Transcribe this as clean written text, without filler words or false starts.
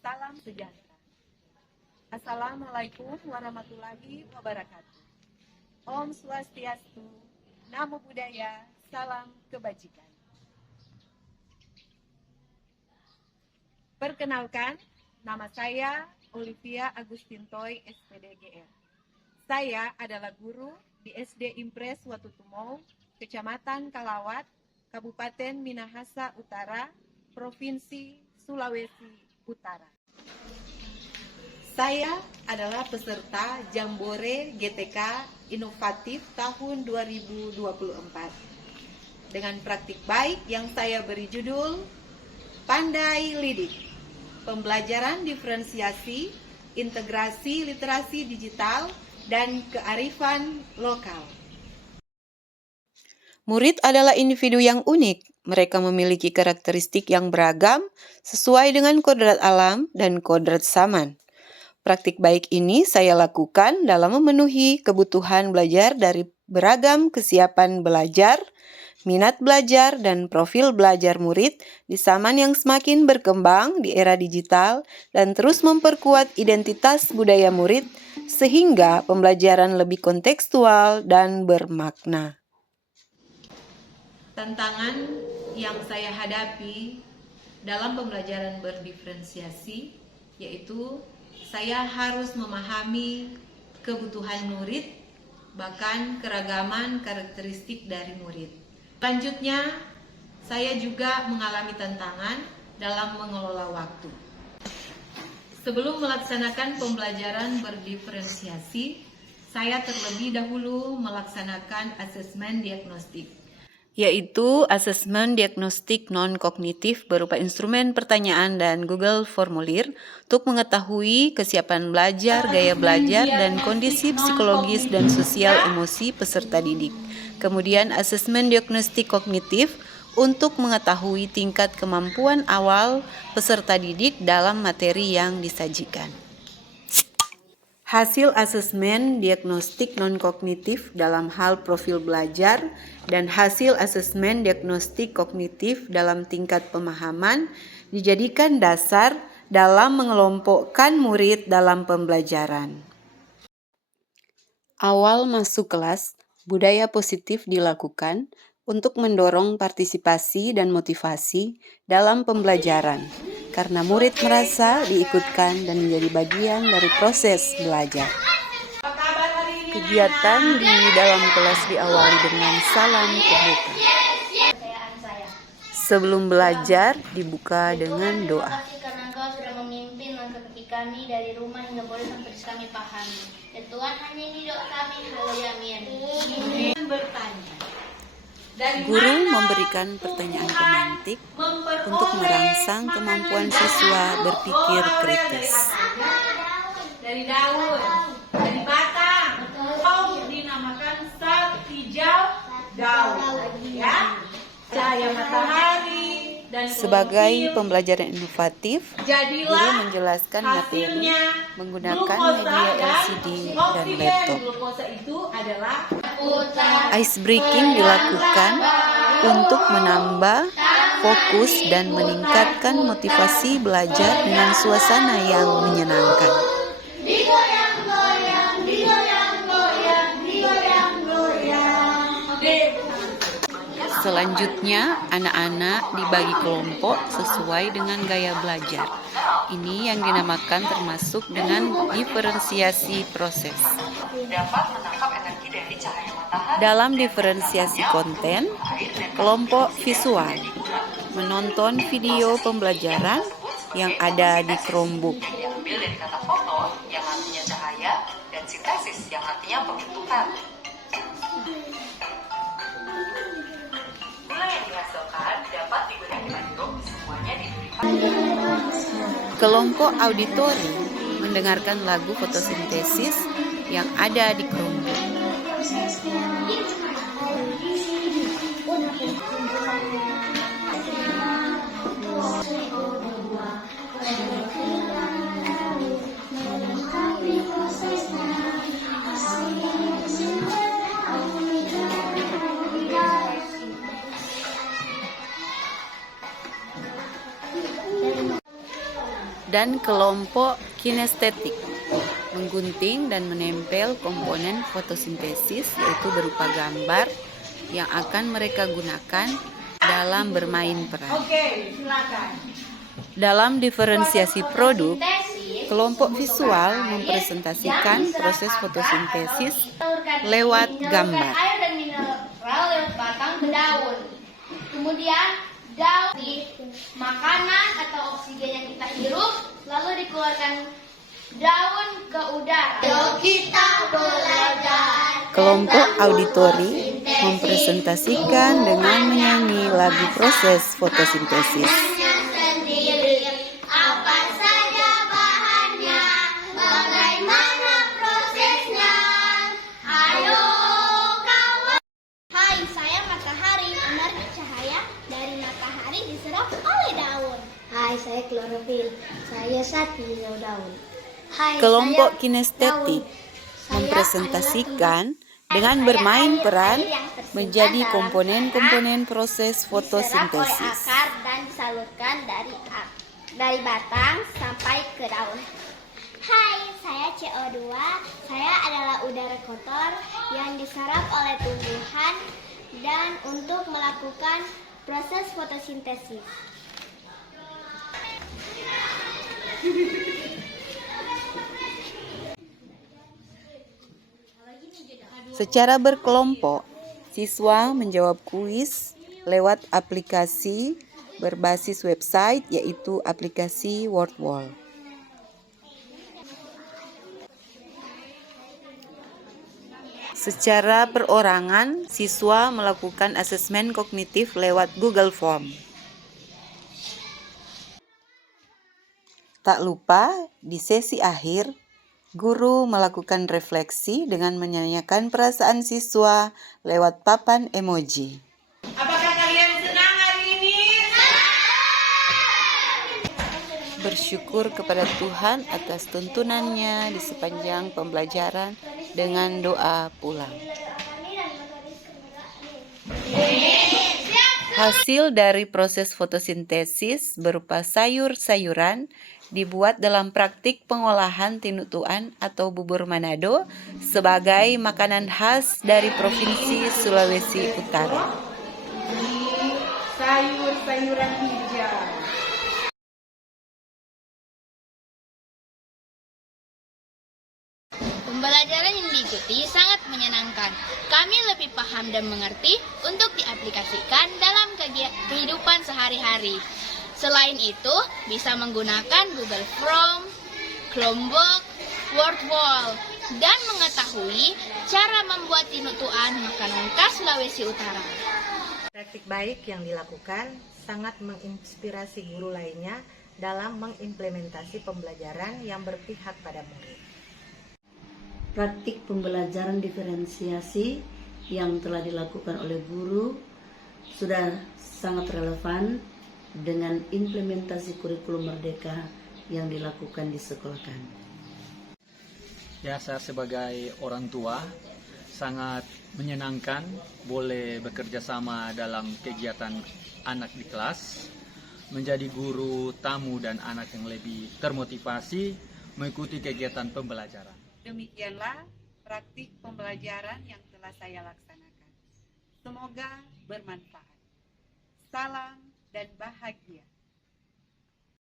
Salam sejahtera. Assalamualaikum warahmatullahi wabarakatuh. Om Swastiastu, Namo Buddhaya, salam kebajikan. Perkenalkan, nama saya Olivia Agustintoy, SPDGR. Saya adalah guru di SD Impres Watutumou, Kecamatan Kalawat, Kabupaten Minahasa Utara, Provinsi Sulawesi Utara. Saya adalah peserta Jambore GTK Inovatif tahun 2024 dengan praktik baik yang saya beri judul Pandai Lidik, pembelajaran diferensiasi, integrasi literasi digital, dan kearifan lokal. Murid adalah individu yang unik. Mereka memiliki karakteristik yang beragam sesuai dengan kodrat alam dan kodrat zaman. Praktik baik ini saya lakukan dalam memenuhi kebutuhan belajar dari beragam kesiapan belajar, minat belajar, dan profil belajar murid di zaman yang semakin berkembang di era digital dan terus memperkuat identitas budaya murid sehingga pembelajaran lebih kontekstual dan bermakna. Tantangan yang saya hadapi dalam pembelajaran berdiferensiasi yaitu saya harus memahami kebutuhan murid, bahkan keragaman karakteristik dari murid. Selanjutnya, saya juga mengalami tantangan dalam mengelola waktu. Sebelum melaksanakan pembelajaran berdiferensiasi, saya terlebih dahulu melaksanakan asesmen diagnostik, yaitu asesmen diagnostik non-kognitif berupa instrumen pertanyaan dan Google Formulir untuk mengetahui kesiapan belajar, gaya belajar, dan kondisi psikologis dan sosial emosi peserta didik. Kemudian asesmen diagnostik kognitif untuk mengetahui tingkat kemampuan awal peserta didik dalam materi yang disajikan. Hasil asesmen diagnostik non-kognitif dalam hal profil belajar dan hasil asesmen diagnostik kognitif dalam tingkat pemahaman dijadikan dasar dalam mengelompokkan murid dalam pembelajaran. Awal masuk kelas, budaya positif dilakukan untuk mendorong partisipasi dan motivasi dalam pembelajaran, karena murid merasa diikutkan dan menjadi bagian dari proses belajar. Kegiatan di dalam kelas diawali dengan salam pembuka. Sebelum belajar dibuka dengan doa. Karena Engkau sudah memimpin langkah kaki kami dari rumah hingga boleh sampai kami pahami. Ya Tuhan, hanya ini doa kami. Haleluya, amin. Bertanya. Guru memberikan pertanyaan pemantik untuk merangsang kemampuan siswa berpikir kritis. Dari daun, dari batang, atau dinamakan hijau daun, ya. Cahaya matahari dan Sebagai pembelajaran inovatif, guru menjelaskan materi menggunakan media LCD dan laptop. Ice breaking dilakukan untuk menambah fokus dan meningkatkan motivasi belajar dengan suasana yang menyenangkan. Selanjutnya, anak-anak dibagi kelompok sesuai dengan gaya belajar. Ini yang dinamakan termasuk dengan diferensiasi proses. Dalam diferensiasi konten, kelompok visual menonton video pembelajaran yang ada di Chromebook. Diambil dari kata foto yang artinya cahaya dan sintesis yang artinya pembentukan. Gula yang dihasilkan dapat digunakan untuk semuanya diberikan. Kelompok auditori mendengarkan lagu fotosintesis yang ada di Chromebook. Dan kelompok kinestetik, menggunting dan menempel komponen fotosintesis yaitu berupa gambar yang akan mereka gunakan dalam bermain peran. Oke, silakan. Dalam diferensiasi produk, kelompok visual mempresentasikan proses fotosintesis lewat gambar. Air dan mineral lewat batang ke daun. Kemudian daun di makanan atau oksigen yang kita hirup, lalu dikeluarkan daun ke udara. Yuk kita belajar. Kelompok auditori mempresentasikan dengan menyanyi lagu proses fotosintesis. Sendiri, apa saja bahannya, bagaimana prosesnya. Ayo kawan. Hai, saya matahari. Energi cahaya dari matahari diserap oleh daun. Hai, saya klorofil. Saya zat hijau daun. Hai, Kelompok saya kinestetik daun. Saya mempresentasikan adalah dengan tumbuhan. bermain Air peran yang tersimpan menjadi dalam komponen-komponen proses diserap oleh fotosintesis. akar dan disalurkan dari batang sampai ke daun. Hai, saya CO2. Saya adalah udara kotor yang diserap oleh tumbuhan dan untuk melakukan proses fotosintesis. Secara berkelompok, siswa menjawab kuis lewat aplikasi berbasis website yaitu aplikasi WordWall. Secara perorangan, siswa melakukan asesmen kognitif lewat Google Form. Tak lupa, di sesi akhir, guru melakukan refleksi dengan menyanyikan perasaan siswa lewat papan emoji. Apakah kalian senang hari ini? Bersyukur kepada Tuhan atas tuntunannya di sepanjang pembelajaran dengan doa pulang. Hasil dari proses fotosintesis berupa sayur-sayuran dibuat dalam praktik pengolahan tinutuan atau bubur Manado sebagai makanan khas dari Provinsi Sulawesi Utara. Ini sayur-sayuran hijau. Pembelajaran yang diikuti sangat menyenangkan. Kami lebih paham dan mengerti untuk diaplikasikan dalam kehidupan sehari-hari. Selain itu, bisa menggunakan Google Form, Chromebook, WordWall, dan mengetahui cara membuat tinutuan makanan khas Sulawesi Utara. Praktik baik yang dilakukan sangat menginspirasi guru lainnya dalam mengimplementasi pembelajaran yang berpihak pada murid. Praktik pembelajaran diferensiasi yang telah dilakukan oleh guru sudah sangat relevan dengan implementasi kurikulum merdeka yang dilakukan di sekolah kami. Ya, saya sebagai orang tua sangat menyenangkan boleh bekerja sama dalam kegiatan anak di kelas, menjadi guru, tamu, dan anak yang lebih termotivasi mengikuti kegiatan pembelajaran. Demikianlah praktik pembelajaran yang telah saya laksanakan. Semoga bermanfaat. Salam dan bahagia.